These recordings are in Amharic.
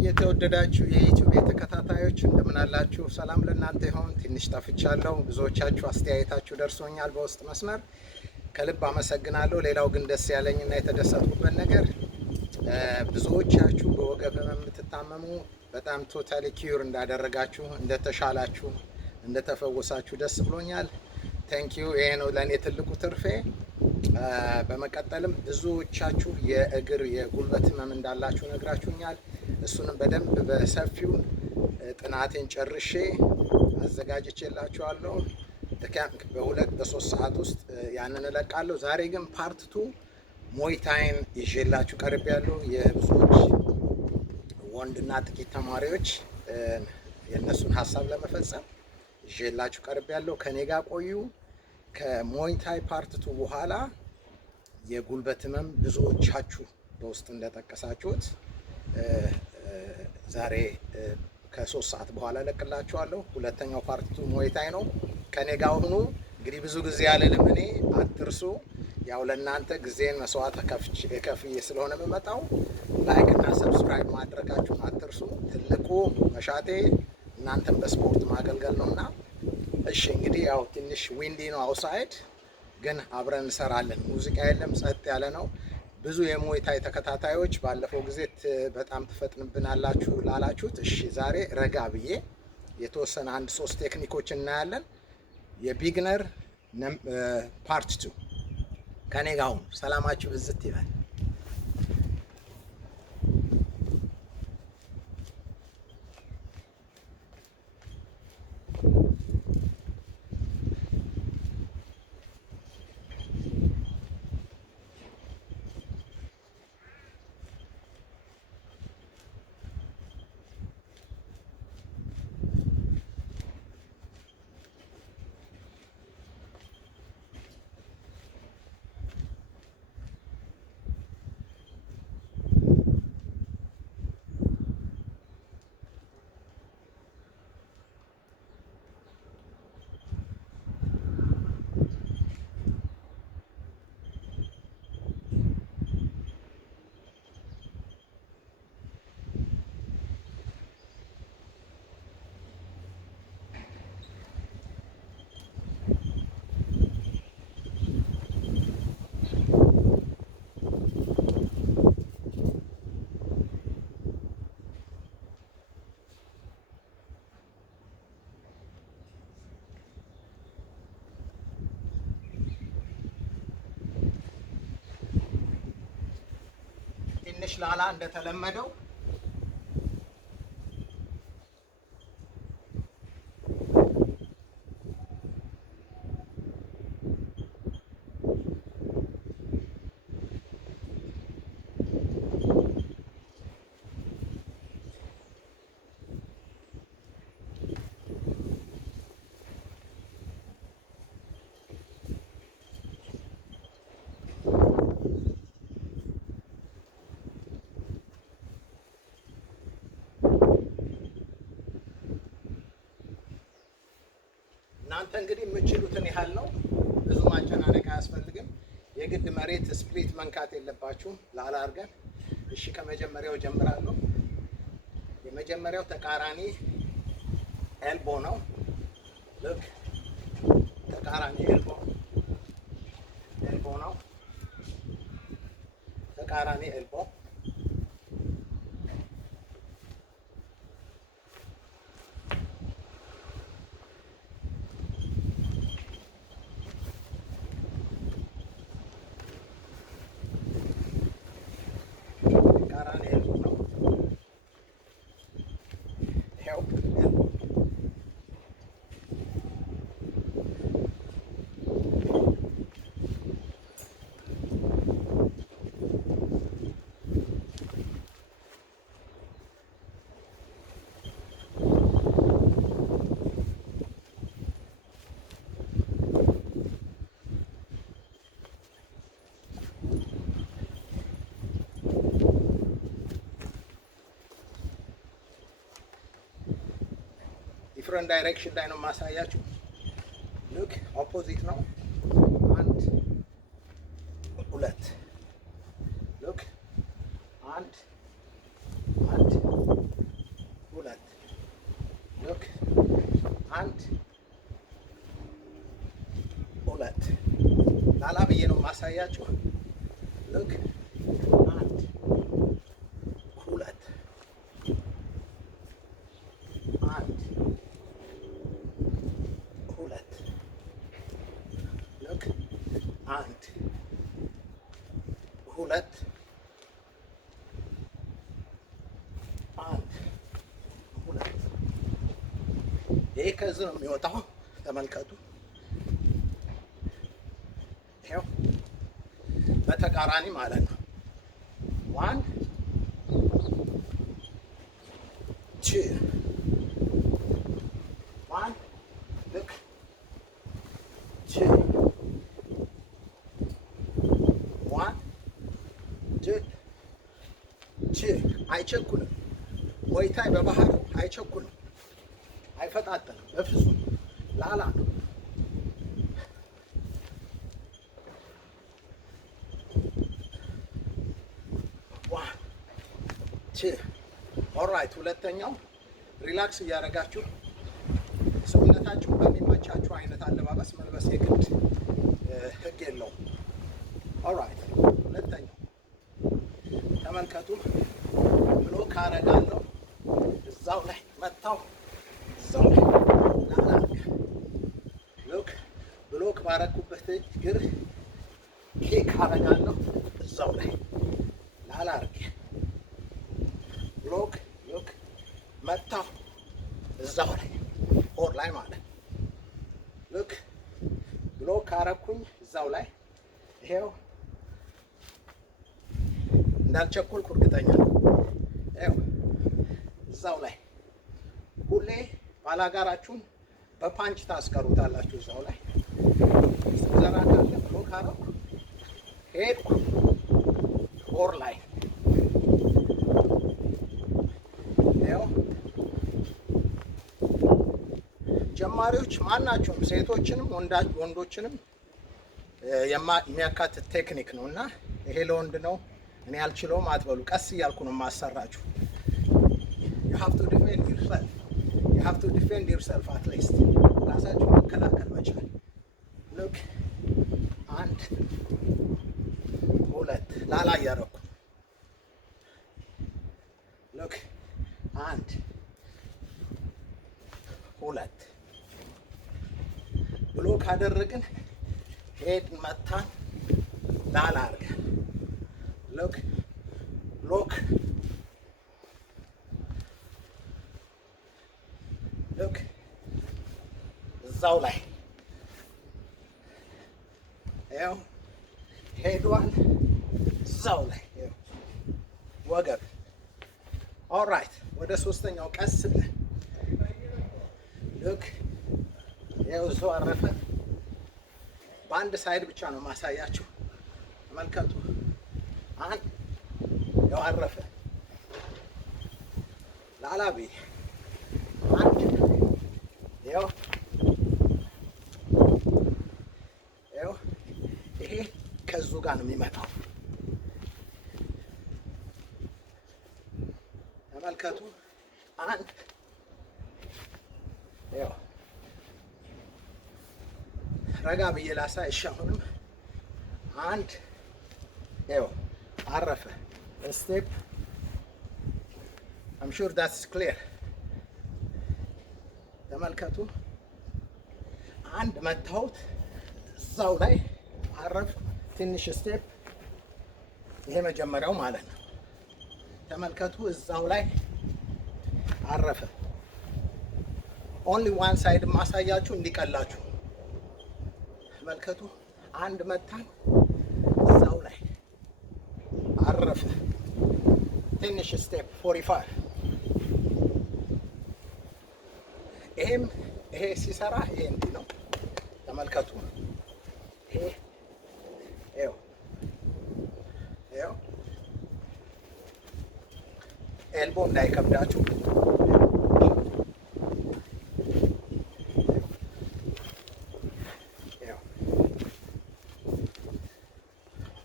የተወደዳችሁ የዩቲዩብ ተከታታዮች እንደምን አላችሁ? ሰላም ለእናንተ ይሁን። ትንሽ ጠፍቻለሁ። ብዙዎቻችሁ አስተያየታችሁ ደርሶኛል በውስጥ መስመር ከልብ አመሰግናለሁ። ሌላው ግን ደስ ያለኝና የተደሰትኩበት ነገር ብዙዎቻችሁ በወገብ ህመም የምትታመሙ በጣም ቶታሊ ኪዩር እንዳደረጋችሁ፣ እንደተሻላችሁ፣ እንደተፈወሳችሁ ደስ ብሎኛል። ቴንክ ዩ። ይሄ ነው ለኔ ትልቁ ትርፌ። በመቀጠልም ብዙዎቻችሁ የእግር የጉልበት ህመም እንዳላችሁ ነግራችሁኛል። እሱንም በደንብ በሰፊው ጥናቴን ጨርሼ አዘጋጅቼላችኋለሁ። በሁለት በሶስት ሰዓት ውስጥ ያንን እለቃለሁ። ዛሬ ግን ፓርት 2 ሞይታይን ይዤላችሁ ቀርቤያለሁ። የብዙዎች ወንድና ጥቂት ተማሪዎች የእነሱን ሀሳብ ለመፈጸም ይዤላችሁ ቀርቤያለሁ። ከኔ ጋር ቆዩ። ከሞይታይ ፓርት 2 በኋላ የጉልበት ህመም ብዙዎቻችሁ በውስጥ እንደጠቀሳችሁት ዛሬ ከ3 ሰዓት በኋላ እለቅላችኋለሁ። ሁለተኛው ፓርት 2 ሞይታይ ነው። ከኔ ጋር ሁኑ። እንግዲህ ብዙ ጊዜ ያለንም እኔ አትርሱ። ያው ለእናንተ ጊዜን መስዋዕት ከፍዬ ስለሆነ የምመጣው ላይክ እና ሰብስክራይብ ማድረጋችሁን አትርሱ። ትልቁ መሻቴ እናንተን በስፖርት ማገልገል ነውና እሺ። እንግዲህ ያው ትንሽ ዊንዲ ነው አውትሳይድ፣ ግን አብረን እንሰራለን። ሙዚቃ የለም፣ ጸጥ ያለ ነው። ብዙ የሞይታይ ተከታታዮች ባለፈው ጊዜ በጣም ትፈጥንብናላችሁ ላላችሁት፣ እሺ ዛሬ ረጋ ብዬ የተወሰነ 1-3 ቴክኒኮች እናያለን። የቢግነር ፓርት 2 ከኔ ጋር ሁኑ። ሰላማችሁ ብዝት ይበል። ትንሽ ላላ እንደተለመደው እናንተ እንግዲህ የምትችሉትን ያህል ነው። ብዙ ማጨናነቅ አያስፈልግም። የግድ መሬት ስፕሊት መንካት የለባችሁም። ላላ አድርገን እሺ። ከመጀመሪያው ጀምራለሁ። የመጀመሪያው ተቃራኒ ኤልቦ ነው። ልክ ተቃራኒ ኤልቦ ነው። ተቃራኒ ኤልቦ ዲፍረንት ዳይሬክሽን ላይ ነው ማሳያችሁ። ሉክ ኦፖዚት ነው። 1 2 ሉክ 1 1 ላላ ብዬ ነው ማሳያችሁ። ልክ 1 2 1 2 ልክ 1 2 1 2 ይሄ ከዚህ ነው የሚወጣው። ተመልከቱ። ይሄው በተቃራኒ ማለት ነው። 1 2 1 ልክ 2 1 2 2 አይቸኩልም። ሞይታይ በባህሪው አይቸኩልም፣ አይፈጣጠንም በፍጹም። ላላ ነው። ኦልራይት። ሁለተኛው ሪላክስ እያደረጋችሁ ሰውነታችሁ በሚመቻችሁ አይነት አለባበስ መልበስ የግድ ህግ የለውም። ኦልራይት። ሁለተኛው ተመልከቱ። ብሎክ አደርጋለሁ እዛው ላይ መታው፣ እዛው ላይ ላላ ብሎክ ባረኩበት እግር ኬክ አደርጋለሁ እዛው ላይ ላላ አድርጌ ብሎክ መታው እዛው ላይ ሆድ ላይ ማለት ልክ ብሎክ አረኩኝ እዛው ላይ። ይሄው እንዳልቸኮልኩ እርግጠኛ ነው። ይሄው እዛው ላይ ሁሌ ባላጋራችሁን በፓንች ታስቀሩታላችሁ። እዛው ላይ ስንዘራ ካለ ብሎክ አረኩ ሄድኩ ሆድ ላይ ጀማሪዎች ማናቸውም ሴቶችንም ወንዶችንም የሚያካትት ቴክኒክ ነው እና ይሄ ለወንድ ነው እኔ አልችለውም አትበሉ። ቀስ እያልኩ ነው የማሰራችሁ። you have to defend yourself at least ራሳችሁ መከላከል መቻል። ልክ 1 2 ላላ እያደረኩ ልክ 1 2 ብሎ ካደረግን ሄድ መታን ላላ አድርገን ሎክ እዛው ላይ ያው ሄዷል እዛው ላይ ወገብ። ኦልራይት። ወደ ሶስተኛው ቀስ ብለን ልክ ያው እዛው አረፈ። በአንድ ሳይድ ብቻ ነው ማሳያችሁ። ተመልከቱ። ያው አረፈ ላላቢ ያው ይሄ ከዙ ጋር ነው የሚመጣው። ተመልከቱ። ያው ረጋ ብዬ ላሳይሽ። አሁንም ያው አረፈ ስቴፕ። I'm sure that's clear። ተመልከቱ። መታሁት እዛው ላይ አረፍ። ትንሽ ስቴፕ። ይሄ መጀመሪያው ማለት ነው። ተመልከቱ። እዛው ላይ አረፈ። ኦንሊ ዋን ሳይድ ማሳያችሁ እንዲቀላችሁ። ተመልከቱ። መታን እዛው ላይ አረፈ። ትንሽ ስቴፕ 45። ይሄ ሲሰራ ይሄ እንዲህ ነው። ተመልከቱ። ይሄ ኤልቦ እንዳይከብዳችሁ።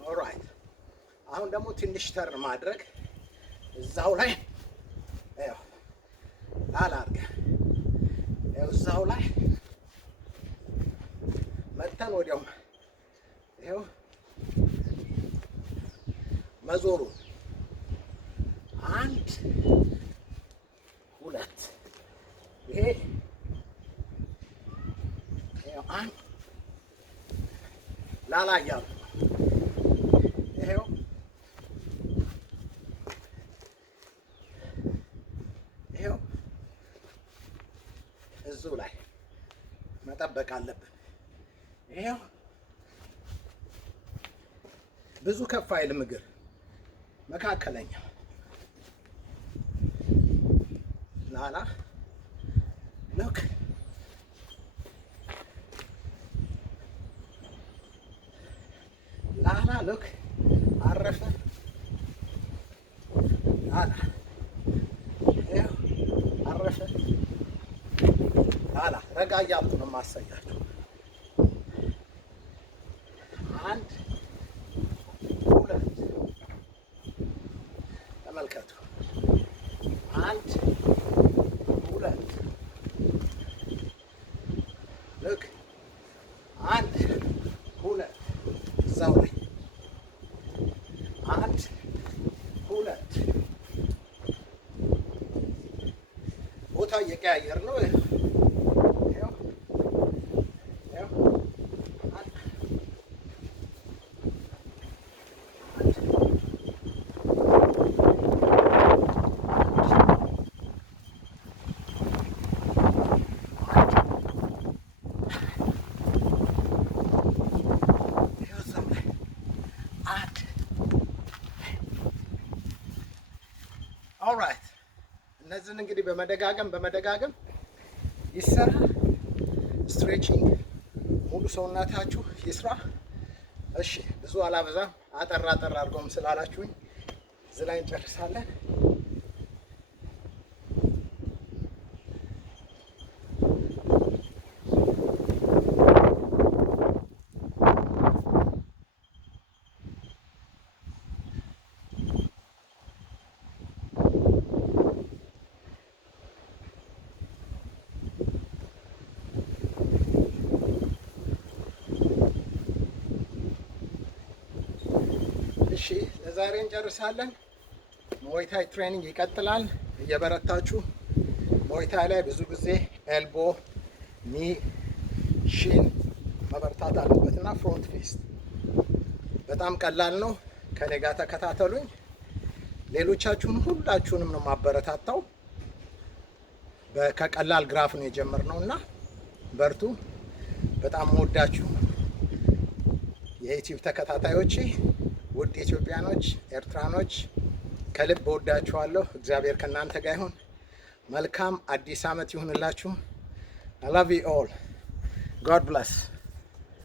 ኦልራይት። አሁን ደግሞ ትንሽ ተር ማድረግ እዛው ላይ ላላ አድርገን እዛው ላይ መተን ወዲያው ይኸው መዞሩን 1 2 ይሄ አንድ ላላ እያሉ ይሄው እዚሁ ላይ መጠበቅ አለብን። ይሄው ብዙ ከፍ አይልም እግር መካከለኛ ላላ ሎክ ላላ ሎክ አረፈ ላላ ይሄው አረፈ ላላ ረጋ እያልኩ ነው የማሳያችሁ። 1 2 ተመልከቱ። 1 2 ልክ 1 2 እዛው ላይ 1 2 ቦታ እየቀያየር ነው። ኦልራይት እነዚህን እንግዲህ በመደጋገም ይሰራ። ስትሬቺንግ ሙሉ ሰውነታችሁ ይስራ። እሺ ብዙ አላበዛም፣ አጠር አድርገውም ስላላችሁኝ እዚህ ላይ እንጨርሳለን። እሺ ለዛሬ እንጨርሳለን። ሞይታይ ትሬኒንግ ይቀጥላል። እየበረታችሁ ሞይታይ ላይ ብዙ ጊዜ ኤልቦ፣ ኒ፣ ሺን መበርታት አለበትና ፍሮንት ፌስት በጣም ቀላል ነው። ከኔ ጋር ተከታተሉኝ። ሌሎቻችሁን ሁላችሁንም ነው ማበረታታው። ከቀላል ግራፍ ነው የጀመርነውና በርቱ። በጣም ወዳችሁ የዩቲዩብ ተከታታዮቼ፣ ውድ ኢትዮጵያኖች፣ ኤርትራኖች ከልብ ወዳችኋለሁ። እግዚአብሔር ከእናንተ ጋር ይሁን። መልካም አዲስ ዓመት ይሁንላችሁ። I love you all. God bless.